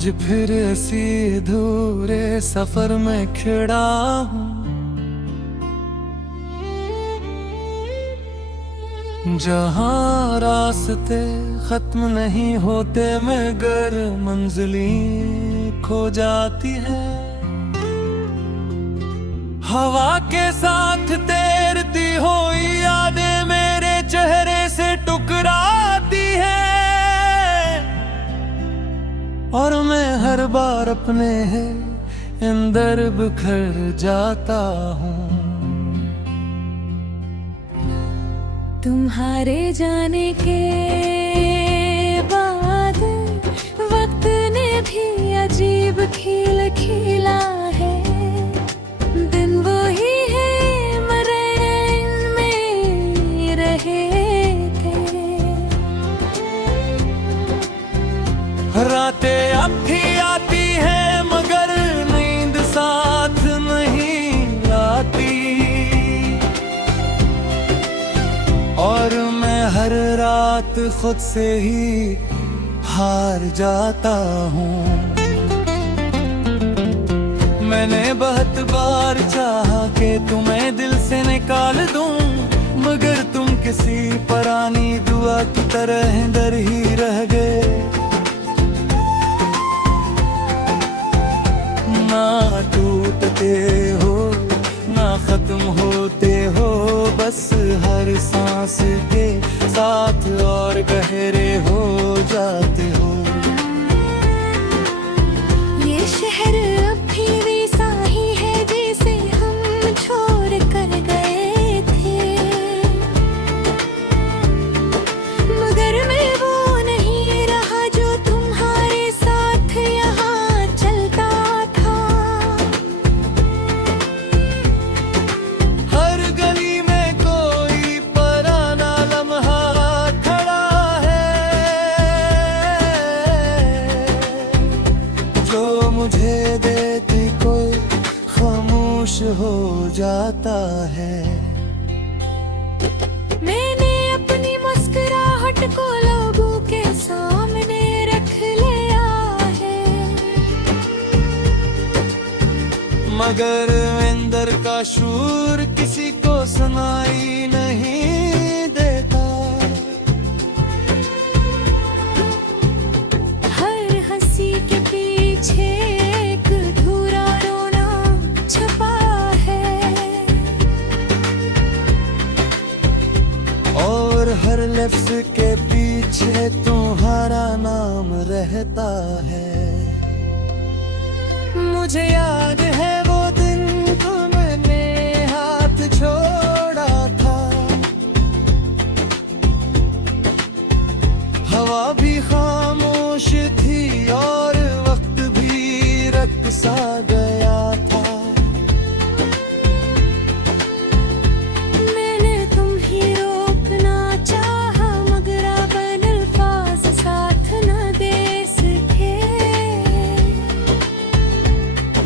आज फिर इसी अधूरे सफर में खड़ा हूँ। जहाँ रास्ते खत्म नहीं होते मगर मंजिली खो जाती है। हवा के साथ तैरती हुई यादें मेरे चेहरे से टकराती है और मैं हर बार अपने अंदर बिखर जाता हूँ। तुम्हारे जाने के बाद वक्त ने भी अजीब खेल खेला है। दिन वो ही है मरे इनमें रहे थे। रातें अब भी आती हैं मगर नींद साथ नहीं आती और मैं हर रात खुद से ही हार जाता हूँ। मैंने बहुत बार चाहा कि तुम्हें दिल से निकाल दूं मगर तुम किसी पुरानी दुआ की तरह डर ही रह गए। ना टूटते हो ना खत्म होते हो, बस हर सांस के साथ और गहरे हो जाते हो। ये शहर अब भी वैसा ही है जैसे हम छोड़ कर गए थे, मगर मैं वो नहीं रहा जो तुम्हारे साथ यहाँ चलता था। हर गली में कोई पुराना लम्हा खड़ा है जो मुझे देती कोई खामोश हो जाता है। मैंने अपनी मुस्कुराहट को लोगों के सामने रख लिया है, मगर अंदर का शूर किसी को सुनाई नहीं देता। हर हंसी के पीछे एक अधूरा रोना छुपा है और हर लफ्ज के पीछे तुम्हारा नाम रहता है। मुझे याद है वो दिन तुमने हाथ छोड़ा था, हवा भी खामोश थी और वक्त भी रक्त सा गया था। मैंने तुम ही रोकना चाहा मगर अपन अल्फाज साथ न दे सके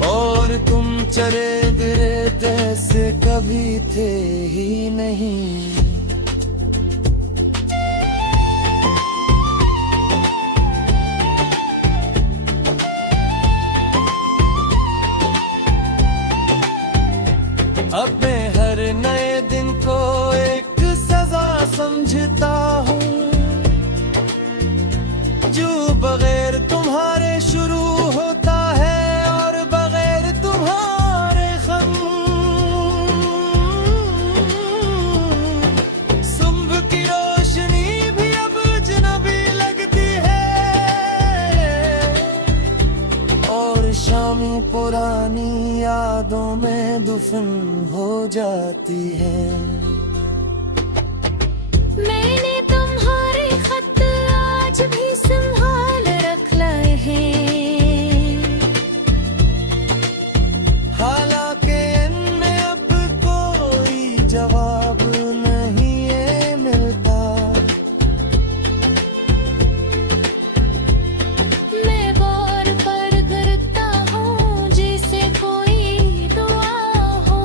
और तुम चले गिरे जैसे कभी थे ही नहीं। अब मैं हर नए दिन को एक सजा समझता हूँ जो बगैर तुम्हारे शुरू होता है और बगैर तुम्हारे गम। सुबह की रोशनी भी अब अजनबी लगती है और शामी पुरानी यादों में दफन हो जाती है। मैंने तुम्हारे खत आज भी संभाल रख लाए हैं, हालांकि इनमें अब कोई जवाब नहीं है मिलता। मैं बार बार करता हूँ जैसे कोई दुआ हो।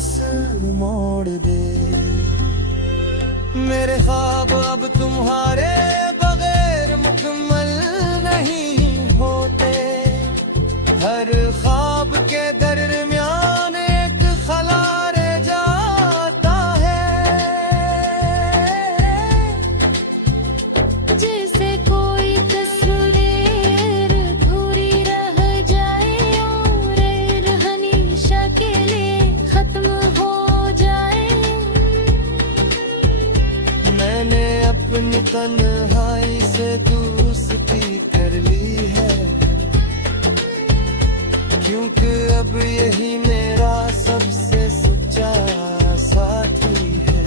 वापस मोड़ दे। मेरे ख्वाब अब तुम्हारे बगैर मुकम्मल नहीं होते। हर ख्वाब के दरमियान एक खला रह जाता है। जैसे कोई तस्वीर अधूरी रह जाए और हमेशा के लिए खत्म हो जाए। मैंने अपनी तन्हाई से दोस्ती कर ली है, क्योंकि अब यही मेरा सबसे सच्चा साथी है।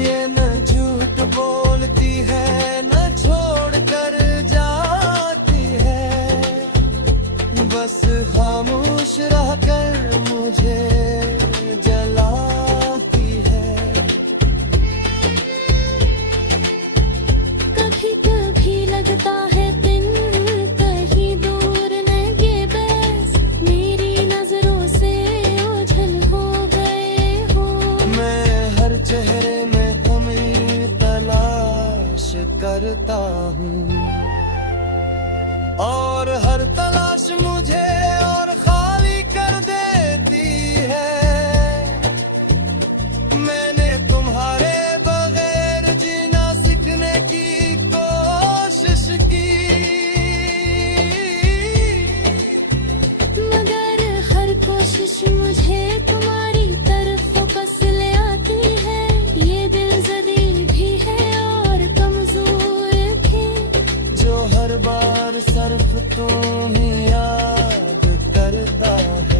ये न झूठ बोलती है न छोड़ कर जाती है, बस खामोश रहकर मुझे जलाती है। कभी कभी लगता है दिन कहीं दूर न ये बस मेरी नजरों से ओझल हो गए हो। मैं हर चेहरे में कमी तलाश करता हूँ, और हर तलाश मुझे और खाली कर देती है। मैंने तुम्हारे बगैर जीना सीखने की कोशिश की, मगर हर कोशिश मुझे तुम्हारी तरफ वापस ले आती है। ये दिल जदी भी है और कमजोर भी, जो हर बार सिर्फ तुम ही याद करता है।